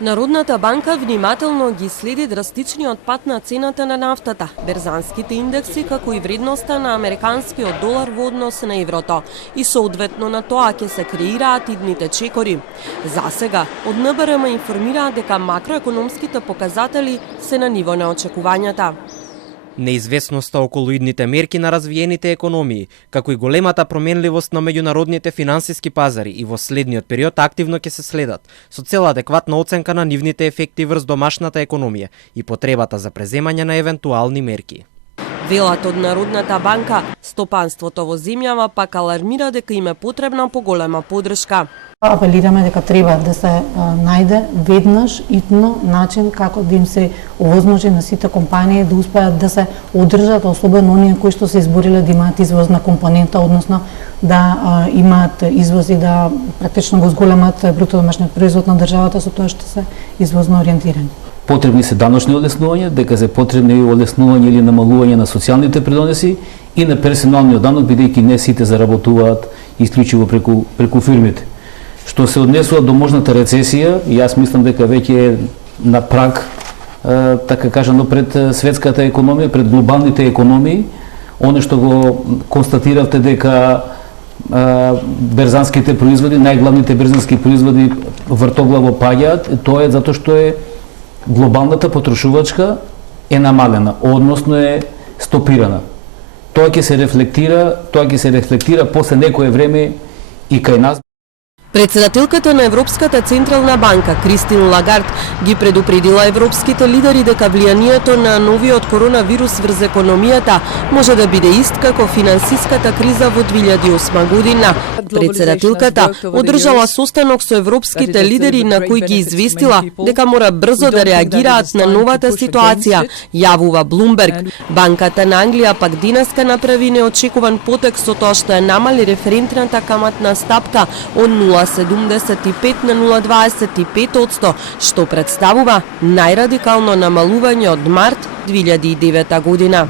Народната банка внимателно ги следи драстичниот пат на цената на нафтата, берзанските индекси, како и вредноста на американскиот долар во однос на еврото и соодветно на тоа ќе се креираат идните чекори. За сега, од НБРМ информираат дека макроекономските показатели се на ниво на очекувањата. Неизвестноста околу идните мерки на развиените економии, како и големата променливост на меѓународните финансиски пазари и во следниот период активно ќе се следат, со цел адекватна оценка на нивните ефекти врз домашната економија и потребата за преземање на евентуални мерки. Велат од Народната банка, стопанството во земјава пак алармира дека им е потребна поголема поддршка. Апелираме дека треба да се најде веднаш итно начин како да им се овозможи на сите компании да успеат да се одржат, особено оние кои што се избориле да имаат извозна компонента, односно да имаат извоз и да практично го зголемат бруто домашниот производ на државата, со тоа што се извозно ориентирани. Потребни се даночни олеснувања, дека се потребни олеснување или намалување на социјалните придонеси и на персоналниот данок, бидејќи не сите заработуваат исклучиво преку фирмите. Што се однесува до можната рецесија, јас мислам дека веќе е на праг, така кажано, пред светската економија, пред глобалните економии. Оно што го констатиравте дека берзанските производи, најглавните берзански производи вртоглаво паѓаат, тоа е затоа што е глобалната потрошувачка е намалена, односно е стопирана. Тоа ќе се рефлектира после некое време и кај нас. Председателката на Европската централна банка Кристин Лагард ги предупредила европските лидери дека влијанието на новиот коронавирус врз економијата може да биде ист како финансиската криза во 2008 година. Председателката одржала состанок со европските лидери на кој ги известила дека мора брзо да реагираат на новата ситуација, јавува Блумберг. Банката на Англија пак денеска направи неочекуван потек со тоа што е намали референтната каматна стапка од 0,75 на 0,25%, што представува најрадикално намалување од март 2009 година.